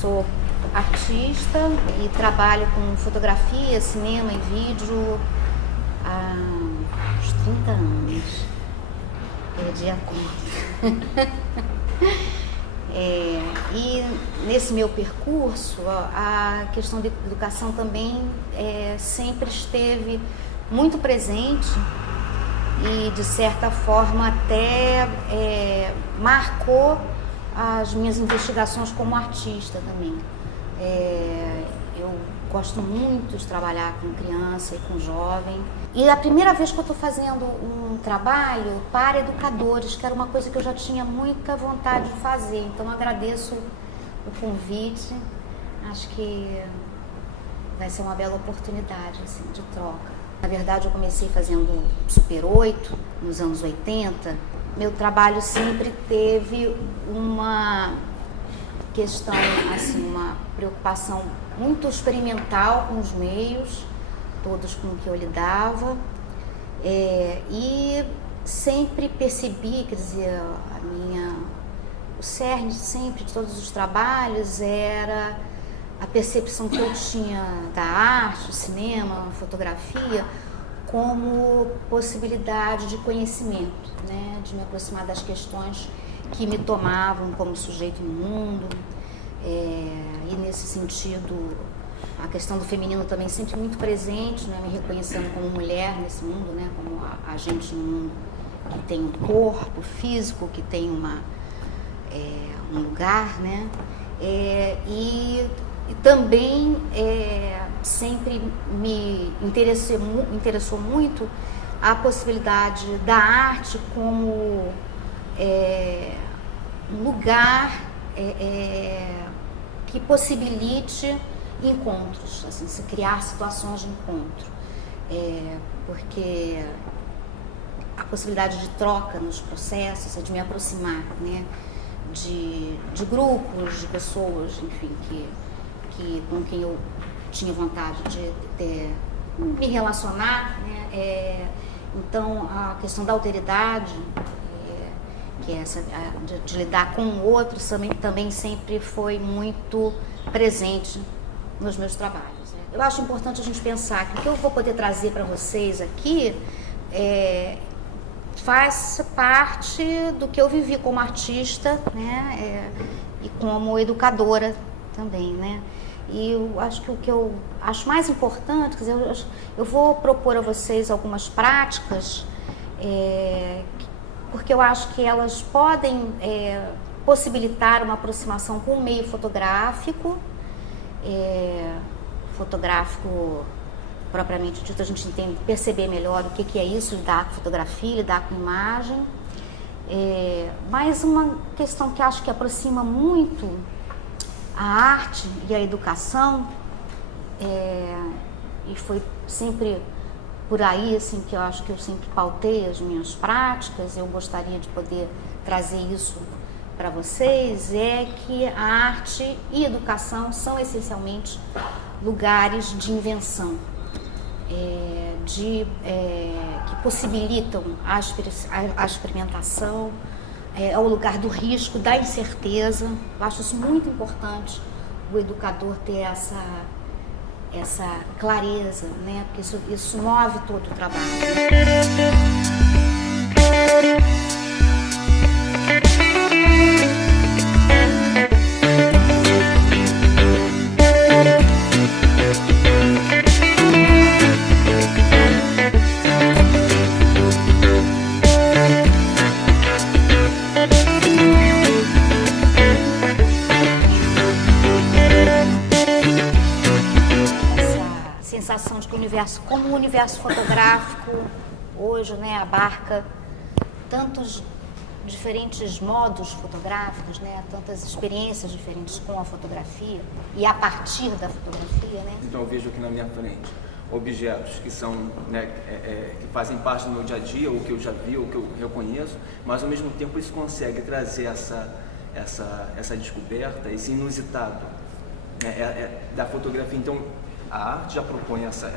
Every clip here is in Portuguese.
sou artista e trabalho com fotografia, cinema e vídeo há uns 30 anos. Perdi a conta. E nesse meu percurso, a questão de educação também sempre esteve muito presente e, de certa forma, até marcou as minhas investigações como artista também. Eu gosto muito de trabalhar com criança e com jovem. E a primeira vez que eu estou fazendo um trabalho para educadores, que era uma coisa que eu já tinha muita vontade de fazer. Então, agradeço o convite. Acho que vai ser uma bela oportunidade assim, de troca. Na verdade, eu comecei fazendo Super 8, nos anos 80. Meu trabalho sempre teve uma questão, assim, uma preocupação muito experimental com os meios, todos com que eu lidava. E sempre percebi, quer dizer, o cerne sempre de todos os trabalhos era a percepção que eu tinha da arte, cinema, fotografia, como possibilidade de conhecimento, né? De me aproximar das questões que me tomavam como sujeito no mundo. E nesse sentido, a questão do feminino também sempre muito presente, né? Me reconhecendo como mulher nesse mundo, né? Como agente no mundo que tem um corpo físico, que tem um lugar, né? E também sempre me interessou muito a possibilidade da arte como um lugar que possibilite encontros, assim, se criar situações de encontro, porque a possibilidade de troca nos processos, de me aproximar, né, de grupos, de pessoas, enfim, com quem eu tinha vontade de me relacionar, né? Então, a questão da alteridade, que é essa de lidar com outros, também sempre foi muito presente nos meus trabalhos, né? Eu acho importante a gente pensar que o que eu vou poder trazer para vocês aqui faz parte do que eu vivi como artista, né? E como educadora também, né? E eu acho que o que eu acho mais importante, quer dizer, eu vou propor a vocês algumas práticas, porque eu acho que elas podem possibilitar uma aproximação com o meio fotográfico, propriamente dito, a gente perceber melhor o que é isso, lidar com fotografia, lidar com imagem. Mas uma questão que acho que aproxima muito a arte e a educação, e foi sempre por aí assim, que eu acho que eu sempre pautei as minhas práticas, eu gostaria de poder trazer isso para vocês, que a arte e a educação são essencialmente lugares de invenção, que possibilitam a experimentação, é o lugar do risco, da incerteza. Eu acho isso muito importante, o educador ter essa clareza, né? Porque isso move todo o trabalho. Sensação de que como o universo fotográfico hoje, né, abarca tantos diferentes modos fotográficos, né, tantas experiências diferentes com a fotografia e a partir da fotografia, né? Então eu vejo aqui na minha frente objetos que são, né, que fazem parte do meu dia a dia, ou que eu já vi, ou que eu reconheço, mas ao mesmo tempo isso consegue trazer essa descoberta, esse inusitado da fotografia. Então a arte já propõe essa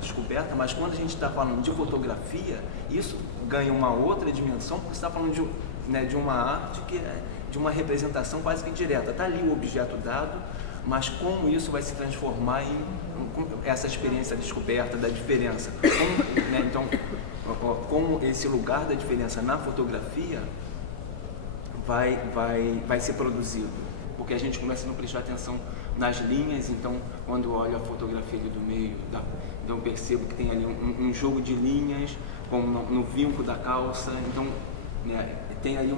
descoberta, mas quando a gente está falando de fotografia, isso ganha uma outra dimensão, porque você está falando de uma arte que é de uma representação quase que direta. Está ali o objeto dado, mas como isso vai se transformar em essa experiência da descoberta da diferença. Como, né, então, como esse lugar da diferença na fotografia vai ser produzido. Porque a gente começa a não prestar atenção nas linhas, então quando eu olho a fotografia ali do meio, então eu percebo que tem ali um jogo de linhas, como no vinco da calça, então né, tem ali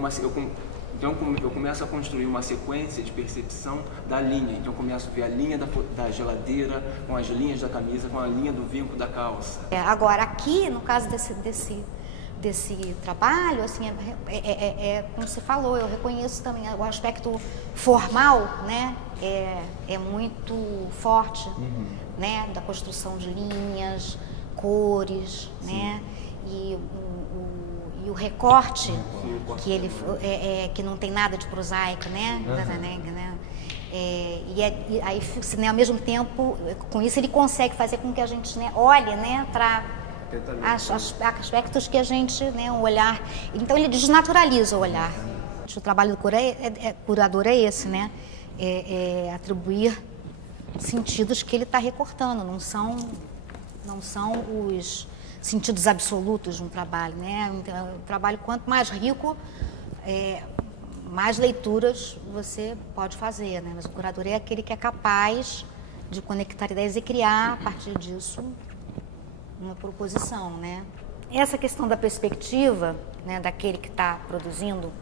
então eu começo a construir uma sequência de percepção da linha, então eu começo a ver a linha da geladeira com as linhas da camisa, com a linha do vinco da calça. Agora aqui, no caso desse trabalho, assim, como você falou, eu reconheço também o aspecto formal, né, é muito forte, né, da construção de linhas, cores, sim, né, e o recorte, que ele que não tem nada de prosaico, né, e aí, né, ao mesmo tempo, com isso ele consegue fazer com que a gente, né, olhe, né, para aspectos que a gente, né, o olhar, então ele desnaturaliza o olhar. O trabalho do curador é esse, né, atribuir sentidos que ele está recortando, não são os sentidos absolutos de um trabalho, né? Então, o trabalho, quanto mais rico, mais leituras você pode fazer, né? Mas o curador é aquele que é capaz de conectar ideias e criar, a partir disso, uma proposição, né? Essa questão da perspectiva, né, daquele que está produzindo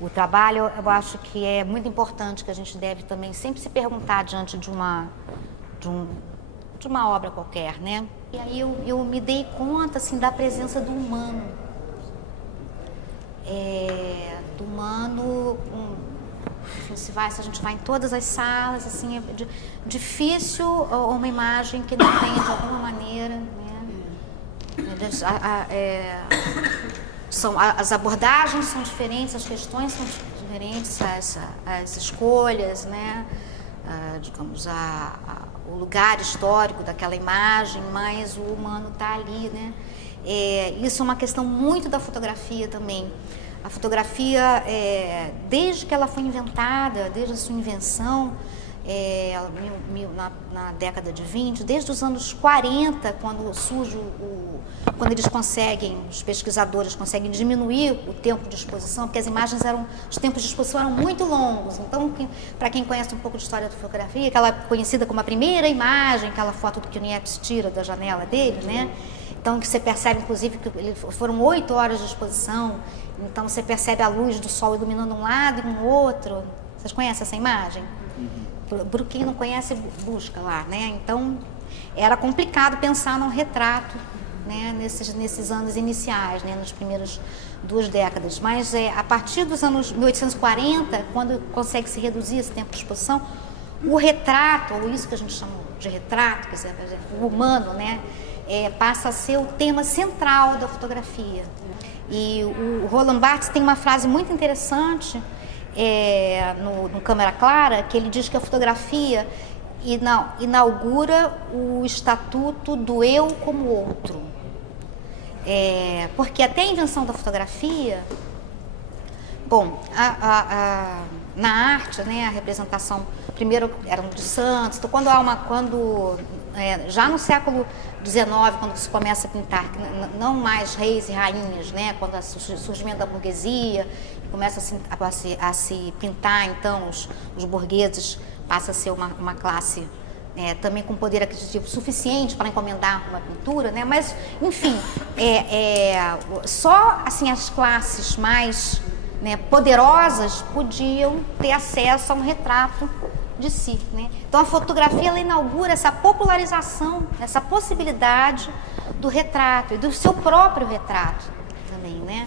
o trabalho, eu acho que é muito importante, que a gente deve também sempre se perguntar diante de uma obra qualquer, né? E aí eu me dei conta, assim, da presença do humano. Se a gente vai em todas as salas, assim, é difícil uma imagem que não tenha, de alguma maneira, né? As abordagens são diferentes, as questões são diferentes, as escolhas, né? Digamos, o lugar histórico daquela imagem, mas o humano está ali, né? Isso é uma questão muito da fotografia também. A fotografia, desde que ela foi inventada, desde a sua invenção, na década de 20, desde os anos 40, quando surge quando os pesquisadores conseguem diminuir o tempo de exposição, porque os tempos de exposição eram muito longos. Então, para quem conhece um pouco de história da fotografia, aquela conhecida como a primeira imagem, aquela foto que o Niepce tira da janela dele, né? Então, que você percebe, inclusive, que foram 8 horas de exposição, então você percebe a luz do sol iluminando um lado e um outro. Vocês conhecem essa imagem? Para quem não conhece, busca lá, né? Então, era complicado pensar num retrato, né, nesses anos iniciais, né, nas primeiras 2 décadas. Mas a partir dos anos 1840, quando consegue se reduzir esse tempo de exposição, o retrato, ou isso que a gente chama de retrato, quer dizer, o humano, né, passa a ser o tema central da fotografia. E o Roland Barthes tem uma frase muito interessante no Câmara Clara, que ele diz que a fotografia inaugura o estatuto do eu como outro. Porque até a invenção da fotografia, na arte, né, a representação, primeiro eram de santos, então já no século XIX, quando se começa a pintar, não mais reis e rainhas, né, quando o surgimento da burguesia, começa a se pintar, então os burgueses passa a ser uma classe também com poder aquisitivo suficiente para encomendar uma pintura, né? Mas, enfim, só assim, as classes mais, né, poderosas podiam ter acesso a um retrato de si, né? Então a fotografia, ela inaugura essa popularização, essa possibilidade do retrato e do seu próprio retrato também, né?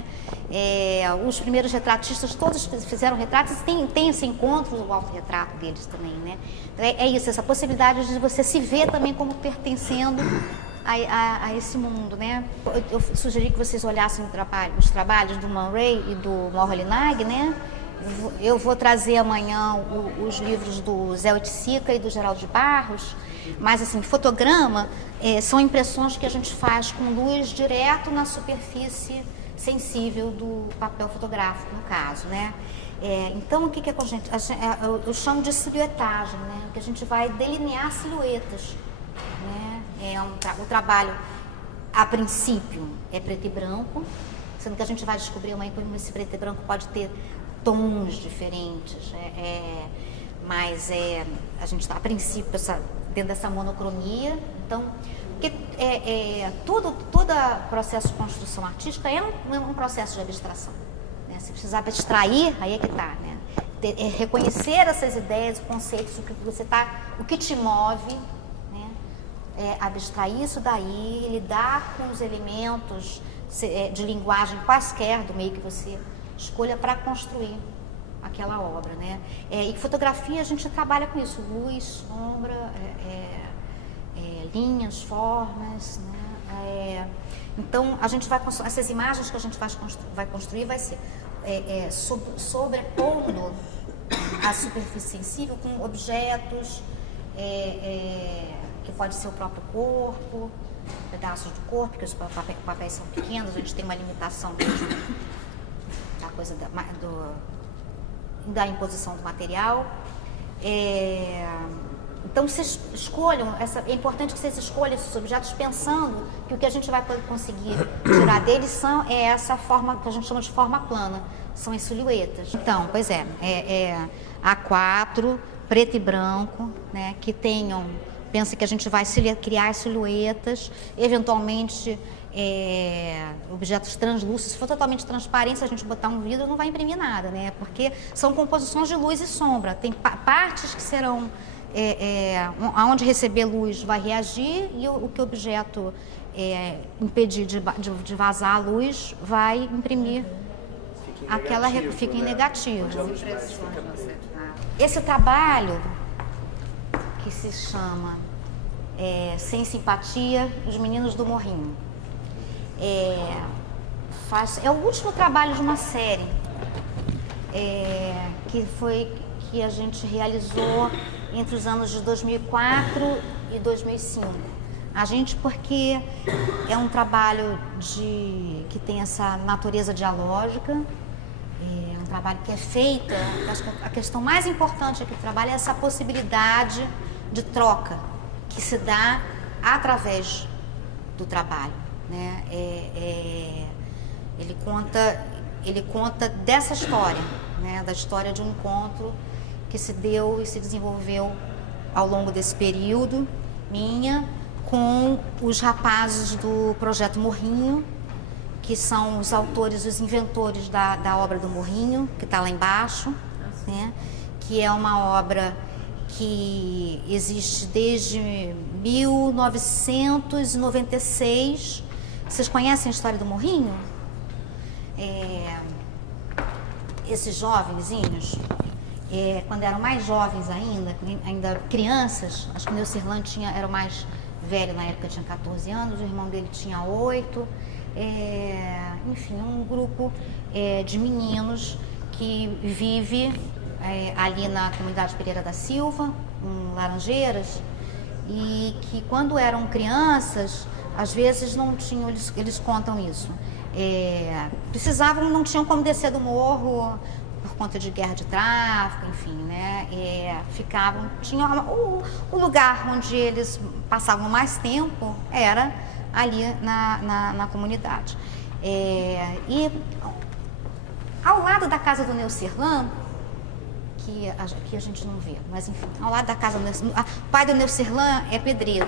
Os primeiros retratistas todos fizeram retratos e tem esse encontro do autorretrato deles também, né? Então, isso, essa possibilidade de você se ver também como pertencendo a esse mundo, né? Eu sugeri que vocês olhassem os trabalhos do Man Ray e do Mauro-Linague, né? Eu vou trazer amanhã os livros do Zé Oiticica e do Geraldo de Barros, mas assim, fotograma são impressões que a gente faz com luz direto na superfície sensível do papel fotográfico, no caso, né? Então, o que é com a gente? Eu chamo de silhuetagem, né? Que a gente vai delinear silhuetas, né? O trabalho, a princípio, é preto e branco, sendo que a gente vai descobrir como esse preto e branco pode ter tons diferentes, mas a gente está, a princípio, dentro dessa monocromia. Então, todo processo de construção artística é um processo de abstração. Se precisar abstrair, aí é que está, né? Reconhecer essas ideias, conceitos, o que te move, né? Abstrair isso daí, lidar com os elementos de linguagem quaisquer do meio que você escolha para construir aquela obra, né? E fotografia a gente trabalha com isso, luz, sombra, linhas, formas, né? Então a gente vai essas imagens que a gente vai construir vai ser sobrepondo a superfície sensível com objetos que pode ser o próprio corpo, pedaços do corpo, porque os papéis são pequenos, a gente tem uma limitação da coisa da imposição do material. Então, vocês escolham, é importante que vocês escolham esses objetos pensando que o que a gente vai conseguir tirar deles é essa forma que a gente chama de forma plana, são as silhuetas. Então, pois A4, preto e branco, né, que pensa que a gente vai criar silhuetas, eventualmente objetos translúcidos. Se for totalmente transparente, se a gente botar um vidro, não vai imprimir nada, né, porque são composições de luz e sombra, tem partes que serão aonde receber luz vai reagir e o que o objeto impedir de vazar a luz vai imprimir fica em negativo. Esse trabalho que se chama Sem Simpatia, Os Meninos do Morrinho, é o último trabalho de uma série que a gente realizou entre os anos de 2004 e 2005. Porque é um trabalho que tem essa natureza dialógica, é um trabalho que é feito, acho que a questão mais importante aqui do trabalho é essa possibilidade de troca que se dá através do trabalho, né? Ele conta dessa história, né? Da história de um encontro que se deu e se desenvolveu ao longo desse período, com os rapazes do Projeto Morrinho, que são os autores, os inventores da obra do Morrinho, que está lá embaixo, né? Que é uma obra que existe desde 1996. Vocês conhecem a história do Morrinho? Esses jovenzinhos, quando eram mais jovens ainda crianças, acho que o Neucirlan era o mais velho na época, tinha 14 anos, o irmão dele tinha 8, enfim, um grupo de meninos que vive ali na comunidade Pereira da Silva, em Laranjeiras, e que quando eram crianças, às vezes não tinham, eles contam isso, não tinham como descer do morro por conta de guerra de tráfico, enfim, né? Tinha o lugar onde eles passavam mais tempo era ali na comunidade. E ao lado da casa do Neucirlan, que a gente não vê, mas enfim, ao lado da casa do Neucirlan, o pai do Neucirlan é pedreiro,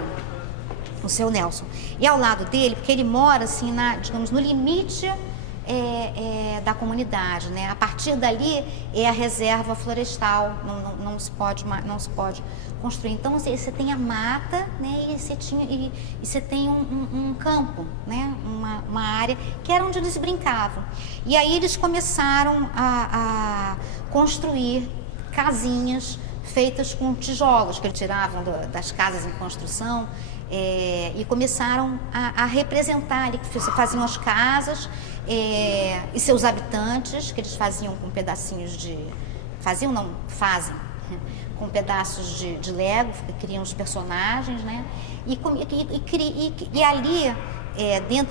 o seu Nelson. E ao lado dele, porque ele mora assim, digamos, no limite da comunidade, né? A partir dali é a reserva florestal, não se pode construir. Então você tem a mata, né? E você tem um campo, né? Uma área que era onde eles brincavam. E aí eles começaram a construir casinhas feitas com tijolos que eles tiravam das casas em construção. E começaram a representar, que faziam as casas e seus habitantes, que eles faziam com pedacinhos fazem com pedaços de Lego, criam os personagens, né? E ali, dentro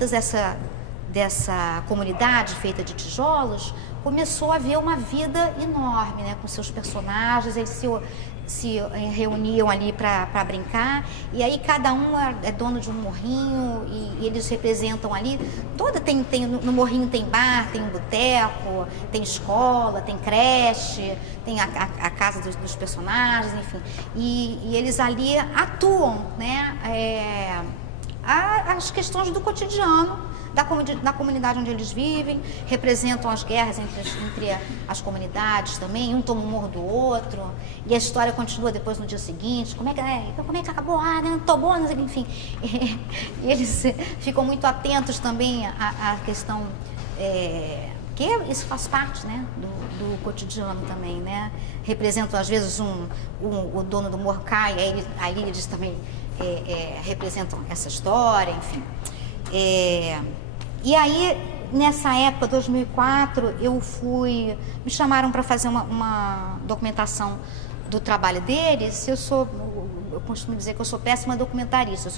dessa comunidade feita de tijolos, começou a ver uma vida enorme, né, com seus personagens. Eles se reuniam ali para brincar, e aí cada um é dono de um morrinho, e eles representam ali, no morrinho tem bar, tem um boteco, tem escola, tem creche, tem a casa dos personagens, enfim, e eles ali atuam, né, as questões do cotidiano da comunidade onde eles vivem, representam as guerras entre as comunidades também, um toma o morro do outro, e a história continua depois no dia seguinte, como é que acabou, não tomou, enfim. E eles ficam muito atentos também à questão, que isso faz parte, né, do cotidiano também, né, representam às vezes o dono do morro cai, aí eles também representam essa história, enfim. E aí, nessa época, 2004, me chamaram para fazer uma documentação do trabalho deles. Eu costumo dizer que eu sou péssima documentarista.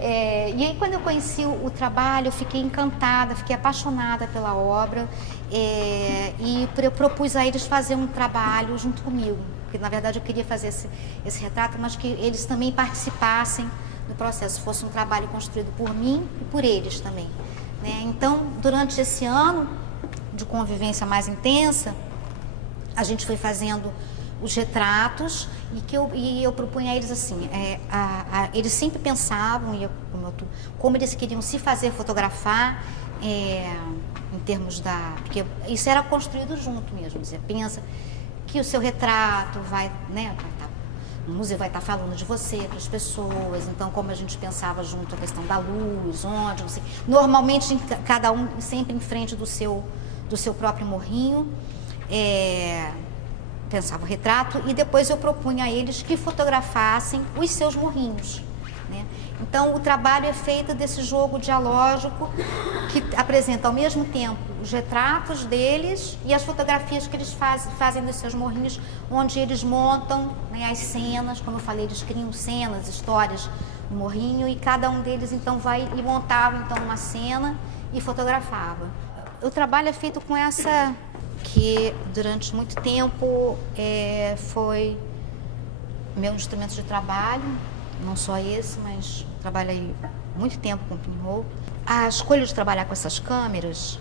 E aí, quando eu conheci o trabalho, eu fiquei encantada, fiquei apaixonada pela obra, e eu propus a eles fazer um trabalho junto comigo, porque na verdade eu queria fazer esse retrato, mas que eles também participassem do processo, fosse um trabalho construído por mim e por eles também, né? Então, durante esse ano de convivência mais intensa, a gente foi fazendo os retratos, e eu propunha a eles assim, eles sempre pensavam como eles queriam se fazer fotografar, em termos porque isso era construído junto mesmo. Você pensa que o seu retrato vai, né, o museu vai estar falando de você para as pessoas, então como a gente pensava junto a questão da luz, onde, você, normalmente cada um sempre em frente do seu próprio morrinho, pensava o retrato, e depois eu propunha a eles que fotografassem os seus morrinhos, né? Então o trabalho é feito desse jogo dialógico que apresenta ao mesmo tempo os retratos deles e as fotografias que eles fazem dos seus morrinhos, onde eles montam, né, as cenas, como eu falei, eles criam cenas, histórias no morrinho, e cada um deles então vai e montava então uma cena e fotografava. O trabalho é feito com essa, que durante muito tempo foi meu instrumento de trabalho, não só esse, mas trabalhei muito tempo com pinhole. A escolha de trabalhar com essas câmeras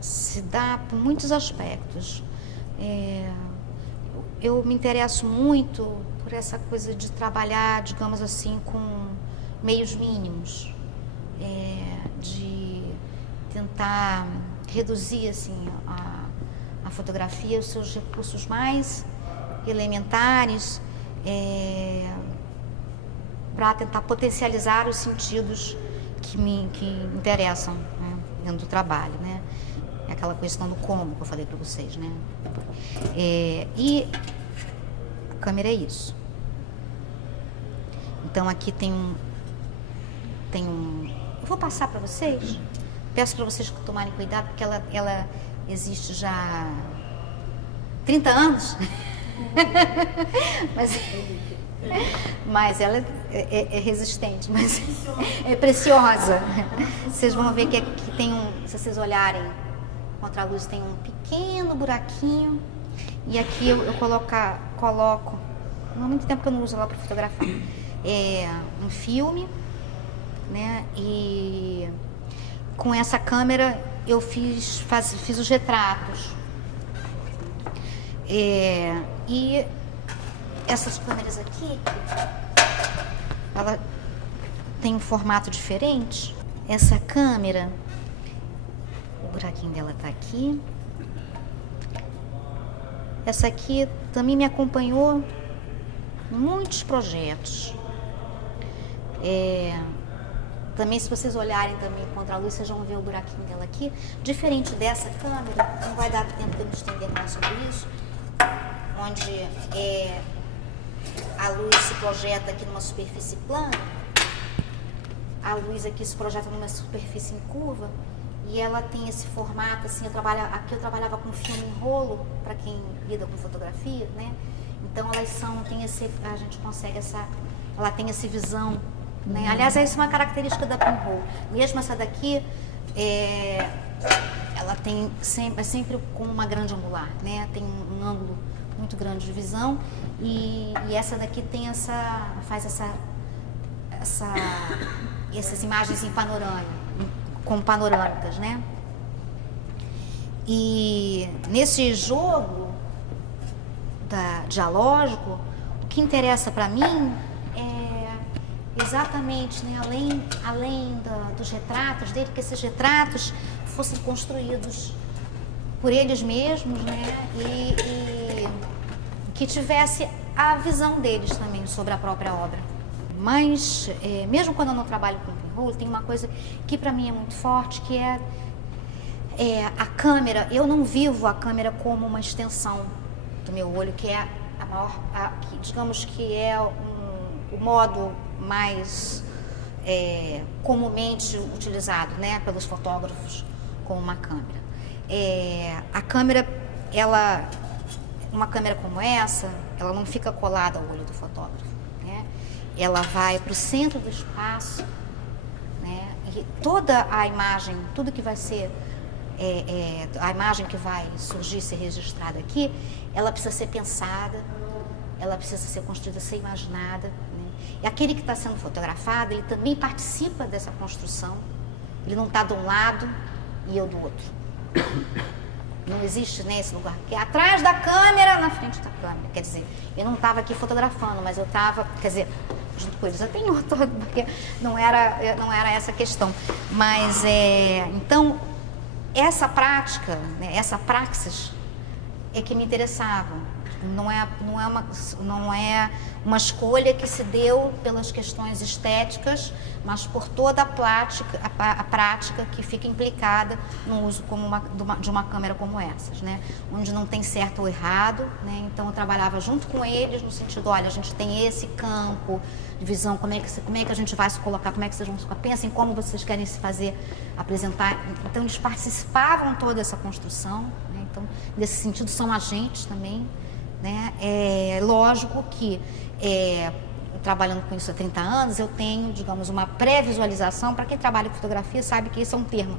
se dá por muitos aspectos. Eu me interesso muito por essa coisa de trabalhar, digamos assim, com meios mínimos, de tentar reduzir assim, a fotografia aos seus recursos mais elementares, para tentar potencializar os sentidos que me interessam, né, dentro do trabalho, né? É aquela questão do como que eu falei para vocês, né? E a câmera é isso. Então aqui tem um eu vou passar para vocês. Peço para vocês tomarem cuidado, porque ela existe já há 30 anos. Mas ela é resistente, mas é preciosa. Vocês vão ver que aqui tem se vocês olharem contra a luz, tem um pequeno buraquinho, e aqui eu coloco, não há muito tempo que eu não uso ela para fotografar, um filme, né? E com essa câmera eu fiz os retratos. E essas câmeras aqui, ela tem um formato diferente. Essa câmera, o buraquinho dela tá aqui. Essa aqui também me acompanhou em muitos projetos. Também, se vocês olharem também contra a luz, vocês vão ver o buraquinho dela aqui. Diferente dessa câmera, não vai dar tempo de eu me estender mais sobre isso, onde a luz se projeta aqui numa superfície plana, a luz aqui se projeta numa superfície em curva, e ela tem esse formato, assim, aqui eu trabalhava com filme em rolo, para quem lida com fotografia, né? Então elas a gente consegue ela tem essa visão né? Aliás, essa é uma característica da pinhole. Mesmo essa daqui, ela tem sempre como uma grande angular, né? Tem um ângulo muito grande de visão e essa daqui tem essas imagens em como panorâmicas, né? E nesse jogo dialógico, o que interessa para mim é exatamente, né, além dos retratos dele, que esses retratos fossem construídos por eles mesmos, né, e que tivesse a visão deles também sobre a própria obra. Mas, mesmo quando eu não trabalho com pinhole, tem uma coisa que para mim é muito forte, que é a câmera. Eu não vivo a câmera como uma extensão do meu olho, que é digamos que é o modo mais comumente utilizado, né, pelos fotógrafos como uma câmera. A câmera, uma câmera como essa, ela não fica colada ao olho do fotógrafo, né? Ela vai para o centro do espaço, né? E toda a imagem, tudo que vai ser a imagem que vai surgir, ser registrada aqui, ela precisa ser pensada, ela precisa ser construída, ser imaginada, né? E aquele que está sendo fotografado, ele também participa dessa construção. Ele não está de um lado e eu do outro. Não existe, né, esse lugar que é atrás da câmera, na frente da câmera. Quer dizer, eu não estava aqui fotografando, mas eu estava, quer dizer, junto com eles. Eu tenho outro, porque não era essa a questão. Mas, então, essa prática, né, essa praxis é que me interessava. Não é uma escolha que se deu pelas questões estéticas, mas por toda a prática que fica implicada no uso de uma câmera como essas, né? Onde não tem certo ou errado, né? Então eu trabalhava junto com eles no sentido, olha, a gente tem esse campo de visão, como é que a gente vai se colocar, como é que vocês vão se colocar, pensem como vocês querem se fazer, apresentar. Então eles participavam toda dessa construção, né? Então nesse sentido são agentes também, né? É lógico que trabalhando com isso há 30 anos, eu tenho, digamos, uma pré-visualização. Para quem trabalha com fotografia sabe que isso é um termo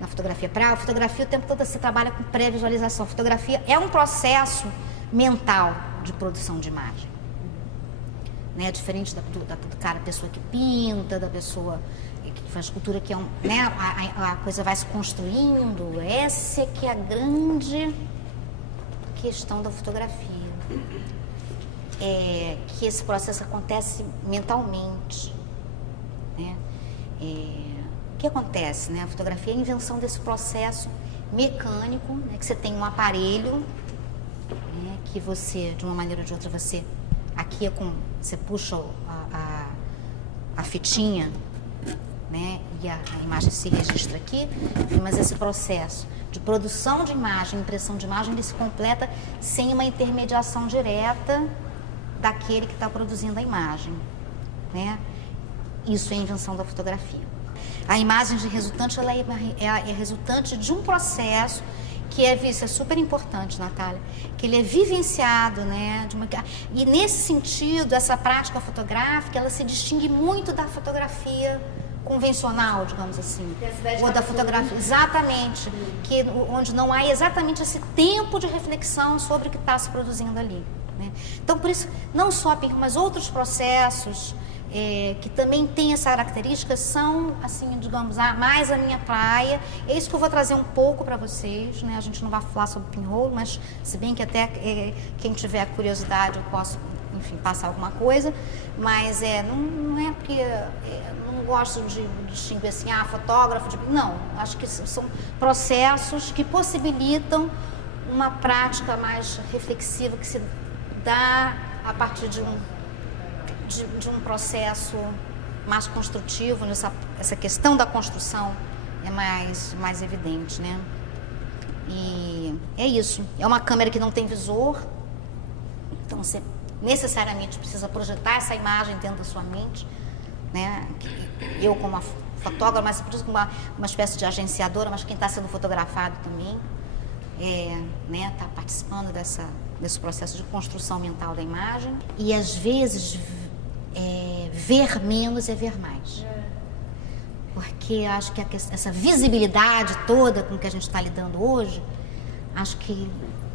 na fotografia. Para a fotografia, o tempo todo se trabalha com pré-visualização. Fotografia é um processo mental de produção de imagem, né? Diferente da pessoa que pinta, da pessoa que faz escultura, que é né? A coisa vai se construindo. Essa é que é a grande questão da fotografia. Que esse processo acontece mentalmente, né? O que acontece, né? A fotografia é a invenção desse processo mecânico, né? Que você tem um aparelho, né? Que você, de uma maneira ou de outra, você puxa a fitinha, né? E a imagem se registra aqui, mas esse processo de produção de imagem, impressão de imagem, ele se completa sem uma intermediação direta daquele que está produzindo a imagem, né? Isso é a invenção da fotografia. A imagem resultante, ela é resultante de um processo que isso é super importante, Natália, que ele é vivenciado, né? E nesse sentido, essa prática fotográfica, ela se distingue muito da fotografia convencional, digamos assim, ou da fotografia, exatamente, onde não há exatamente esse tempo de reflexão sobre o que está se produzindo ali, né? Então, por isso, não só a pintura, mas outros processos que também têm essa característica são, assim, digamos, mais a minha praia. É isso que eu vou trazer um pouco para vocês, né? A gente não vai falar sobre pinhole, mas se bem que até quem tiver curiosidade eu posso, enfim, passar alguma coisa, mas não é porque não gosto de distinguir assim, fotógrafo, não, acho que são processos que possibilitam uma prática mais reflexiva que se dá a partir de um processo mais construtivo. Essa questão da construção é mais evidente, né? E é isso, é uma câmera que não tem visor, então você necessariamente precisa projetar essa imagem dentro da sua mente, né? Eu como uma fotógrafa, mas por isso como uma espécie de agenciadora, mas quem está sendo fotografado também né, está participando desse processo de construção mental da imagem. E às vezes ver menos é ver mais. Porque acho que essa visibilidade toda com que a gente está lidando hoje, acho que...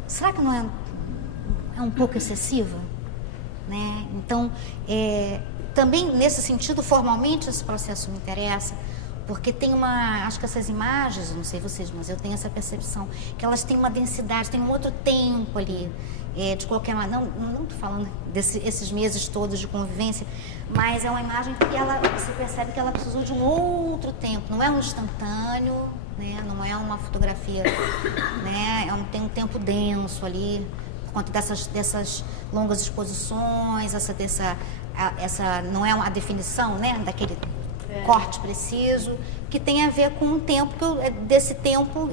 Será que não é um pouco excessiva? Né? Então, também nesse sentido, formalmente, esse processo me interessa, porque tem acho que essas imagens, não sei vocês, mas eu tenho essa percepção, que elas têm uma densidade, tem um outro tempo ali, de qualquer maneira, não estou falando desses meses todos de convivência, mas é uma imagem que você percebe que ela precisou de um outro tempo, não é um instantâneo, né? Não é uma fotografia, né? Tem um tempo denso ali, por conta dessas longas exposições, essa não é a definição, né, daquele corte preciso, que tem a ver com um tempo, esse tempo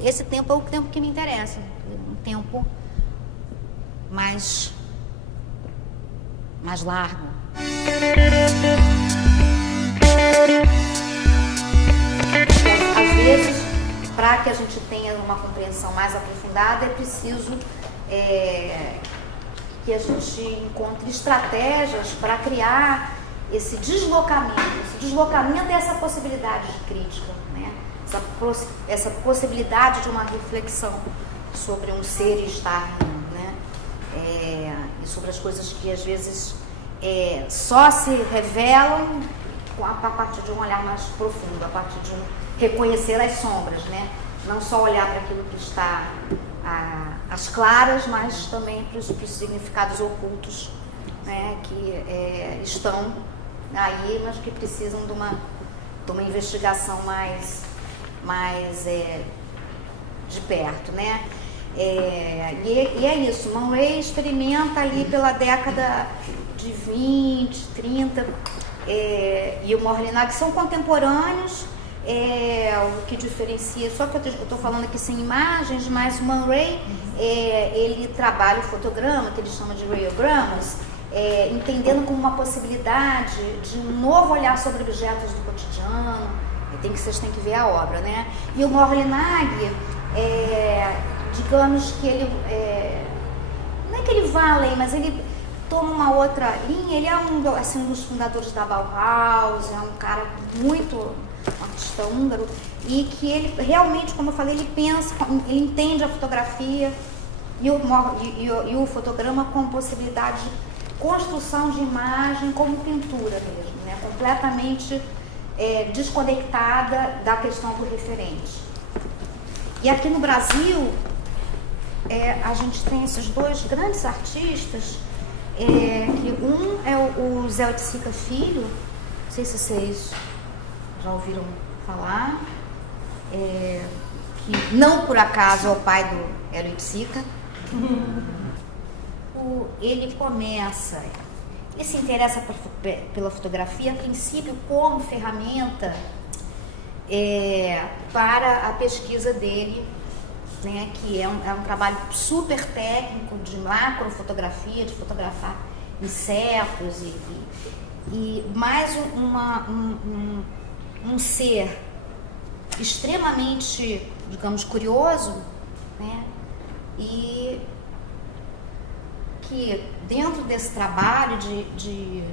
é o tempo que me interessa, um tempo mais largo. Às vezes, para que a gente tenha uma compreensão mais aprofundada, é preciso que a gente encontre estratégias para criar esse deslocamento dessa possibilidade de crítica, né? Essa possibilidade de uma reflexão sobre um ser e estar, né? E sobre as coisas que às vezes só se revelam a partir de um olhar mais profundo, a partir de reconhecer as sombras, né? Não só olhar para aquilo que está às claras, mas também para os significados ocultos, né? Que estão aí, mas que precisam de uma investigação mais de perto, né? E é isso, Man Ray experimenta ali pela década de 20, 30, e o Morlinag são contemporâneos, o que diferencia, só que eu estou falando aqui sem imagens, mas o Man Ray, ele trabalha o fotograma, que ele chama de rayogramas, entendendo como uma possibilidade de um novo olhar sobre objetos do cotidiano. Vocês têm que ver a obra, né? E o Morlinag, digamos que ele, não é que ele vá além, mas ele toma uma outra linha. Ele é um dos fundadores da Bauhaus, é um cara muito, um artista húngaro, e que ele realmente, como eu falei, ele pensa, ele entende a fotografia e o fotograma como possibilidade de construção de imagem como pintura mesmo, né? Completamente desconectada da questão do referente. E aqui no Brasil, a gente tem esses dois grandes artistas, que um é o Zé Oiticica Filho, não sei se vocês já ouviram falar, que não por acaso é o pai do Hélio Oiticica. Ele se interessa pela fotografia, a princípio, como ferramenta para a pesquisa dele, né, que é um trabalho super técnico de macrofotografia, de fotografar insetos e mais um ser extremamente, digamos, curioso, né, e que dentro desse trabalho de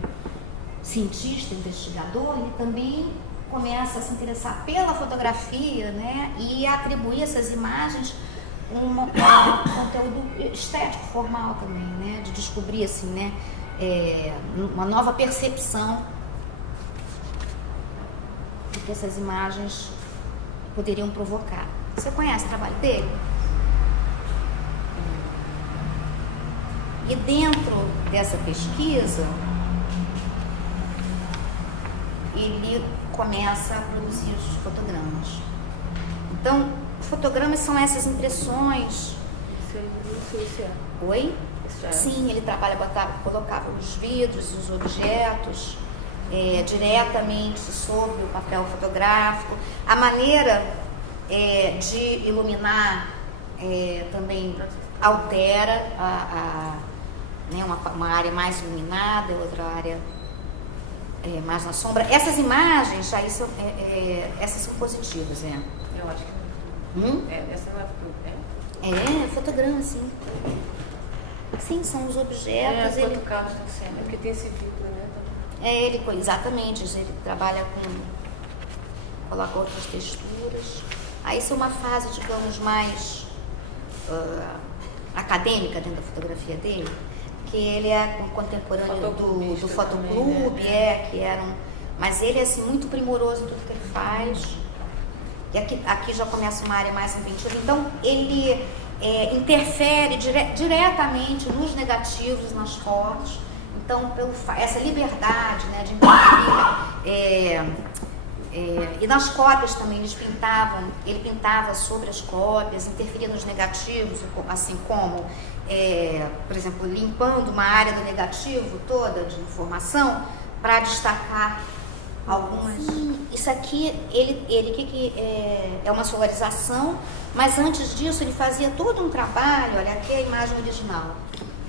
cientista, investigador, ele também começa a se interessar pela fotografia, né, e atribuir essas imagens um conteúdo estético, formal também, né, de descobrir assim, né, uma nova percepção do que essas imagens poderiam provocar. Você conhece o trabalho dele? E dentro dessa pesquisa, ele começa a produzir os fotogramas. Então, fotogramas são essas impressões. Oi? Sim, ele colocava os vidros, os objetos diretamente sobre o papel fotográfico. A maneira de iluminar também altera né, uma área mais iluminada, outra área mais na sombra. Essas imagens, aí essas são positivas, Eu acho que não. Essa não é fotograma, sim. Sim, são os objetos. Quanto carros estão sendo, porque tem esse vidro, né? Exatamente, ele trabalha coloca outras texturas. Aí isso é uma fase, digamos, mais acadêmica dentro da fotografia dele, que ele é contemporâneo do Fotoclube, né? Mas ele é assim, muito primoroso em tudo que ele faz. E aqui já começa uma área mais inventiva. Então, ele interfere diretamente nos negativos, nas fotos. Então, essa liberdade, né, de interferir. E nas cópias também ele pintava sobre as cópias, interferia nos negativos, assim como, por exemplo, limpando uma área do negativo toda de informação para destacar algumas. Sim, isso aqui é uma solarização, mas antes disso ele fazia todo um trabalho. Olha, aqui é a imagem original.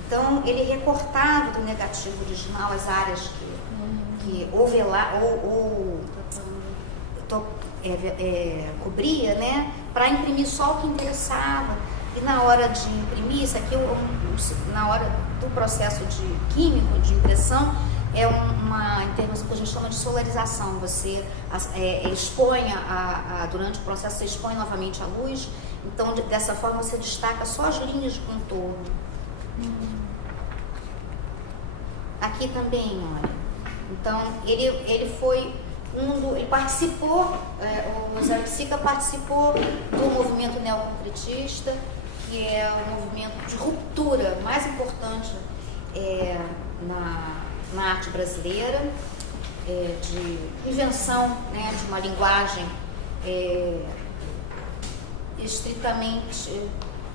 Então ele recortava do negativo original as áreas que cobria, né, para imprimir só o que interessava. E na hora de imprimir, isso aqui, na hora do processo químico de impressão, é uma intervenção que a gente chama de solarização. Você expõe, durante o processo, você expõe novamente a luz. Então, dessa forma, você destaca só as linhas de contorno. Aqui também, olha. Então, ele foi ele participou, o José Psica participou do movimento neoconcretista, que é o movimento de ruptura mais importante na arte brasileira, de invenção, né, de uma linguagem estritamente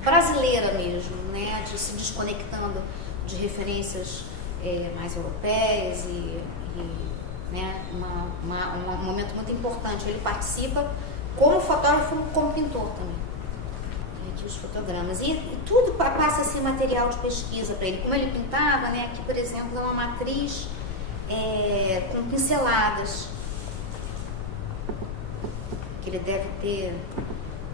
brasileira mesmo, né, de se desconectando de referências mais europeias né, um momento muito importante. Ele participa como fotógrafo, como pintor também. E aqui os fotogramas. E tudo passa a ser material de pesquisa para ele. Como ele pintava, né, aqui, por exemplo, é uma matriz com pinceladas, que ele deve ter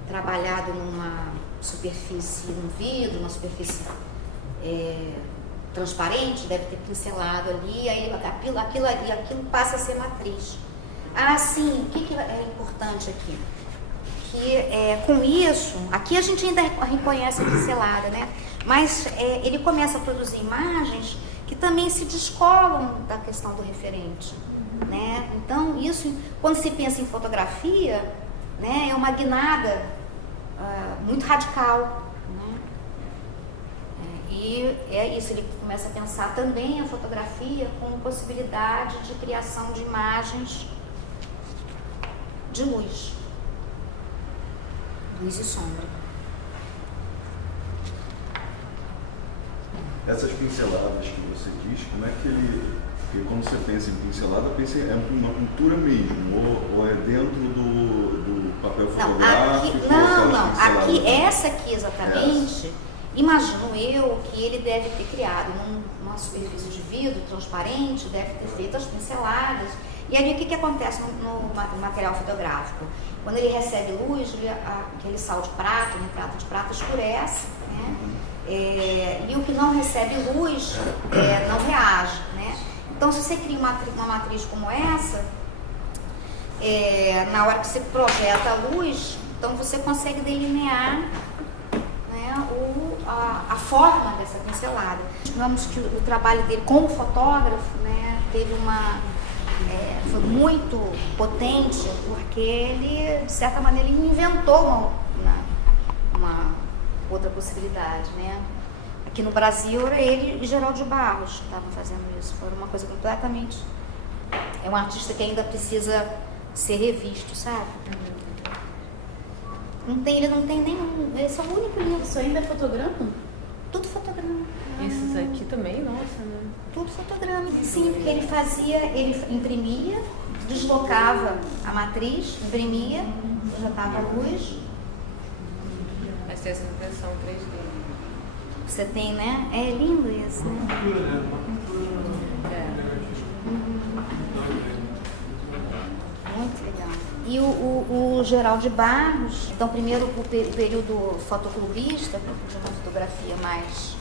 trabalhado numa superfície, num vidro, uma superfície transparente, deve ter pincelado ali, aí aquilo passa a ser matriz. Sim, o que é importante aqui? Que com isso, aqui a gente ainda reconhece a pincelada, né? Mas ele começa a produzir imagens que também se descolam da questão do referente, né? Então, isso, quando se pensa em fotografia, né, é uma guinada muito radical. E é isso, ele começa a pensar também a fotografia como possibilidade de criação de imagens de luz e sombra. Essas pinceladas que você diz, como é que porque quando você pensa em pincelada, pensa é uma pintura mesmo, ou é dentro do papel fotográfico? Não, aqui, essa aqui exatamente... Imagino eu que ele deve ter criado numa superfície de vidro transparente, deve ter feito as pinceladas. E aí o que acontece no material fotográfico? Quando ele recebe luz, aquele sal de prata, nitrato de prata, escurece, né? E o que não recebe luz não reage, né? Então, se você cria uma matriz como essa, na hora que você projeta a luz, então você consegue delinear a forma dessa pincelada. Digamos que o trabalho dele como fotógrafo, né, foi muito potente, porque ele, de certa maneira, ele inventou uma outra possibilidade, né? Aqui no Brasil era ele e Geraldo de Barros que estavam fazendo isso. Foi uma coisa completamente... É um artista que ainda precisa ser revisto, sabe? Ele não tem nenhum. Esse é o único livro. Isso ainda é fotograma? Tudo fotograma. Esses aqui também, nossa, né? Tudo fotograma. Sim, porque ele imprimia, deslocava a matriz, imprimia, projetava a luz. Mas tem essa impressão 3D. Você tem, né? É lindo isso, né? Muito legal. E o Geraldo de Barros, então primeiro o período fotoclubista, de uma fotografia mais,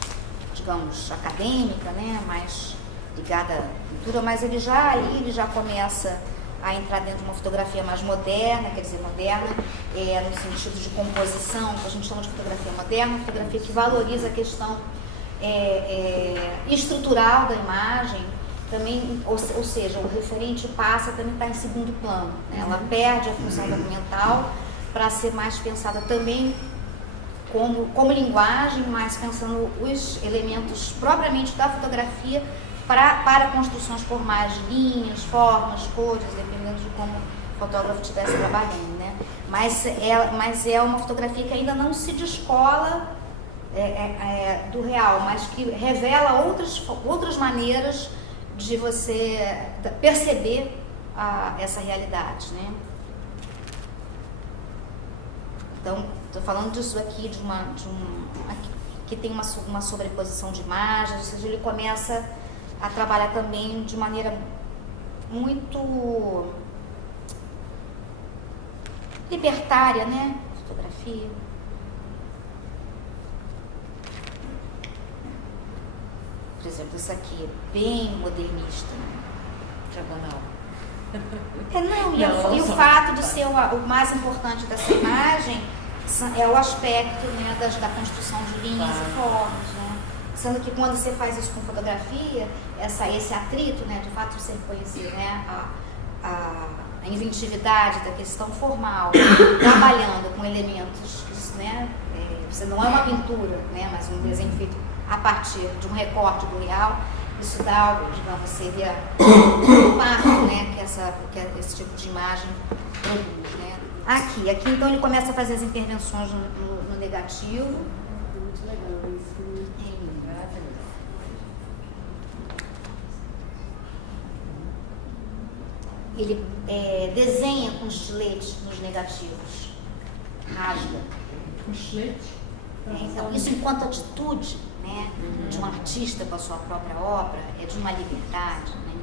digamos, acadêmica, né? Mais ligada à pintura, mas ele já começa a entrar dentro de uma fotografia mais moderna, quer dizer, moderna no sentido de composição, que a gente chama de fotografia moderna, fotografia que valoriza a questão estrutural da imagem, também, ou seja, o referente passa também está em segundo plano, né? Ela perde a função documental para ser mais pensada também como linguagem, mas pensando os elementos propriamente da fotografia para construções formais, linhas, formas, cores, dependendo de como o fotógrafo estivesse trabalhando, né? Mas é uma fotografia que ainda não se descola do real, mas que revela outras maneiras de você perceber essa realidade, né? Então, estou falando disso aqui, que tem uma sobreposição de imagens, ou seja, ele começa a trabalhar também de maneira muito libertária, né? Fotografia. Por exemplo, isso aqui é bem modernista, né? Diagonal. E o fato de ser o mais importante dessa imagem é o aspecto, né, da construção de linhas e formas, né? Sendo que quando você faz isso com fotografia, esse atrito, né, do fato de você conhecer, né, a inventividade da questão formal, trabalhando com elementos, né, você não é uma pintura, né, mas um desenho feito a partir de um recorte do real, isso dá, digamos, seria o impacto, né, que esse tipo de imagem produz, né. Aqui, então ele começa a fazer as intervenções no negativo. Muito legal isso. Ele desenha com estilete nos negativos, rasga. Com estilete? Então, isso enquanto atitude, né, de um artista com a sua própria obra, é de uma liberdade, né?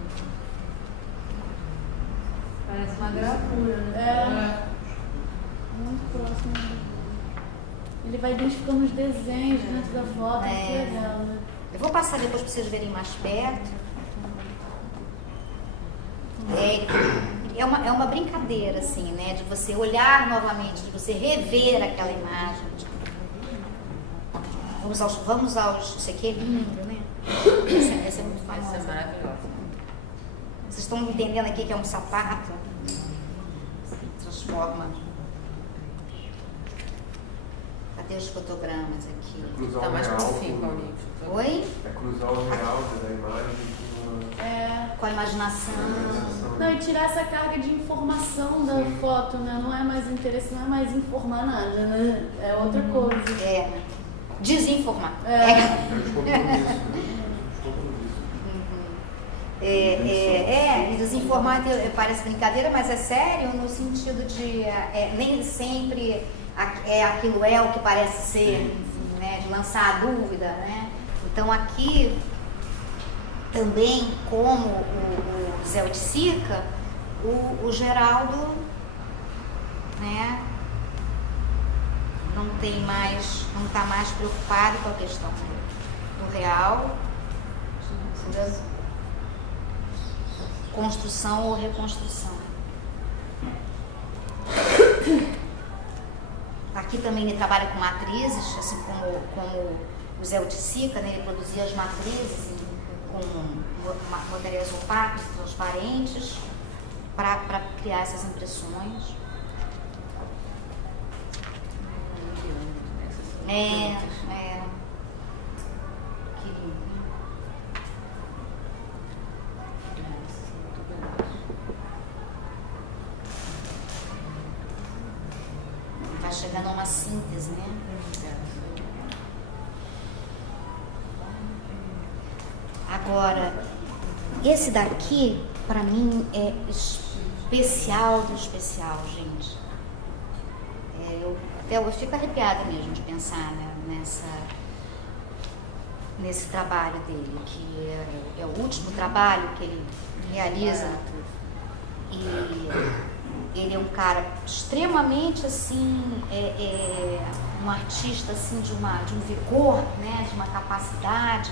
Parece uma gravura, né? Muito próximo. Ele vai identificando os desenhos dentro da foto, que legal, né? Eu vou passar depois para vocês verem mais perto. É uma brincadeira, assim, né? De você olhar novamente, de você rever aquela imagem. Vamos aos. Isso aqui é lindo, né? Essa é muito famosa. Essa é maravilhosa. Vocês estão entendendo aqui que é um sapato? Transforma. Cadê os fotogramas aqui? Tá mais fofinho, Paulinho. Oi? É cruzar o real da imagem Com a imaginação. Não, e tirar essa carga de informação da foto, né? Não é mais interesse, não é mais informar nada, né? É outra coisa. Desinformar. E desinformar parece brincadeira, mas é sério no sentido de nem sempre aquilo o que parece ser, né, de lançar a dúvida, né? Então aqui também, como o Zé Oiticica, o Geraldo, né, não está mais preocupado com a questão do real, construção ou reconstrução. Aqui também ele trabalha com matrizes, assim como o Zé Oiticica, né, ele produzia as matrizes com materiais opacos, transparentes, para criar essas impressões. Querido. Vai chegando a uma síntese, né? Agora, esse daqui, para mim, é especial do especial, gente. Eu fico arrepiada mesmo de pensar, né, nesse trabalho dele, que é o último trabalho que ele realiza. E ele é um cara extremamente, assim, artista assim de um vigor, né, de uma capacidade,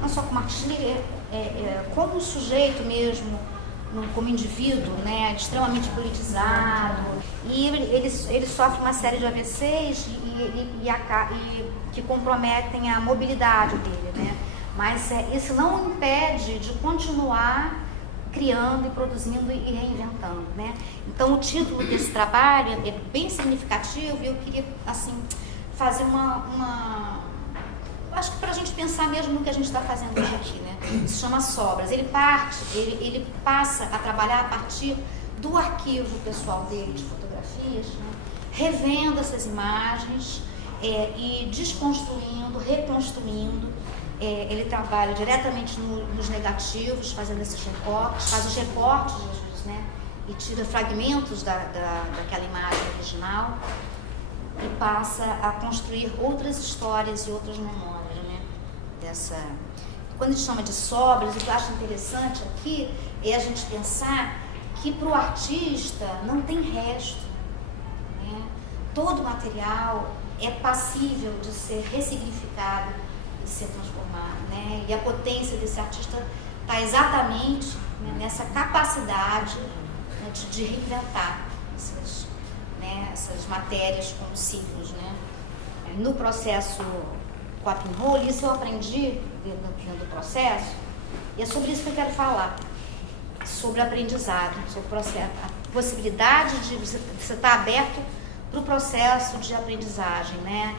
não só como artista, ele como sujeito mesmo, como indivíduo, né, extremamente politizado, e ele sofre uma série de AVCs que comprometem a mobilidade dele, né? Mas isso não impede de continuar criando e produzindo e reinventando, né? Então o título desse trabalho é bem significativo e eu queria assim fazer acho que para a gente pensar mesmo no que a gente está fazendo hoje aqui, né? Se chama Sobras. Ele passa a trabalhar a partir do arquivo pessoal dele de fotografias, né? Revendo essas imagens e desconstruindo, reconstruindo. Ele trabalha diretamente nos negativos, fazendo esses recortes, faz os recortes, né? E tira fragmentos daquela imagem original e passa a construir outras histórias e outras memórias, né? Quando a gente chama de sobras, o que eu acho interessante aqui é a gente pensar que para o artista não tem resto, né? Todo material é passível de ser ressignificado e ser transformado, né? E a potência desse artista está exatamente, né, nessa capacidade, né, de reinventar essas matérias como ciclos, né? No processo Copy and Roll, isso eu aprendi dentro do processo, e é sobre isso que eu quero falar, sobre aprendizado, sobre o processo, a possibilidade de você estar aberto para o processo de aprendizagem, né?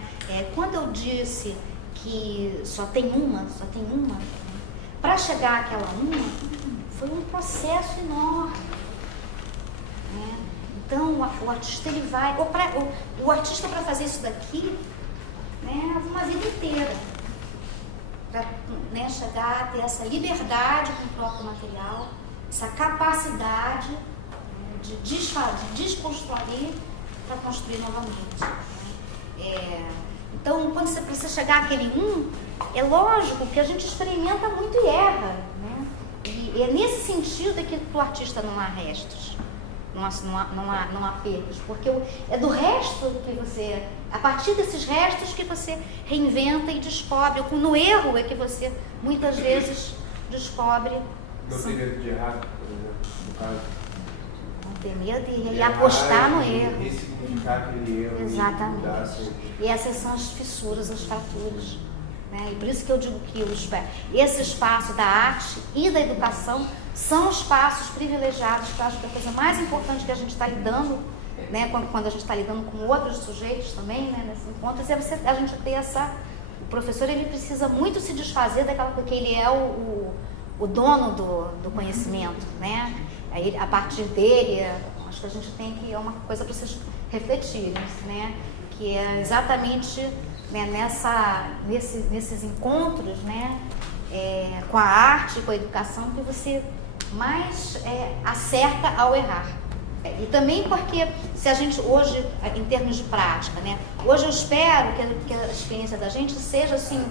Quando eu disse que só tem uma, para chegar àquela uma, foi um processo enorme, né? Então, o artista, ele vai... O artista, para fazer isso daqui, né, uma vida inteira. Para, né, chegar a ter essa liberdade com o próprio material, essa capacidade, né, de desconstruir para construir novamente. Né? Então, quando você precisa chegar àquele é lógico que a gente experimenta muito e erra. Né? E é nesse sentido que o artista não há restos. Não há perdas, porque é do resto que você, a partir desses restos que você reinventa e descobre. No erro é que você muitas vezes descobre. Não tem medo de errar, por exemplo, no caso. Não ter medo e apostar no erro. Ressignificar aquele erro. Exatamente. E essas são as fissuras, as fraturas. Né? E por isso que eu digo que esse espaço da arte e da educação são espaços privilegiados, que eu acho que a coisa mais importante que a gente está lidando, né, quando a gente está lidando com outros sujeitos também, né, nesses encontros, é a gente ter o professor, ele precisa muito se desfazer daquela, porque ele é o dono do conhecimento, né? Aí, a partir dele, acho que a gente tem que, é uma coisa para vocês refletirem, né? Que é exatamente, né, nesses encontros, né, com a arte, com a educação, que você mais acerta ao errar. E também porque, se a gente hoje, em termos de prática, né, hoje eu espero que a experiência da gente seja assim,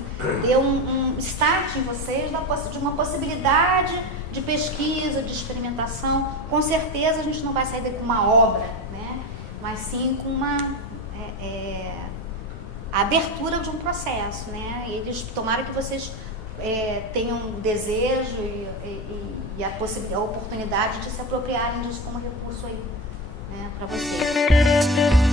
dê um start em vocês de uma possibilidade de pesquisa, de experimentação. Com certeza a gente não vai sair daqui com uma obra, né, mas sim com uma abertura de um processo, né, e eles tomaram que vocês tenham um desejo e a oportunidade de se apropriarem disso como recurso aí, né, para vocês.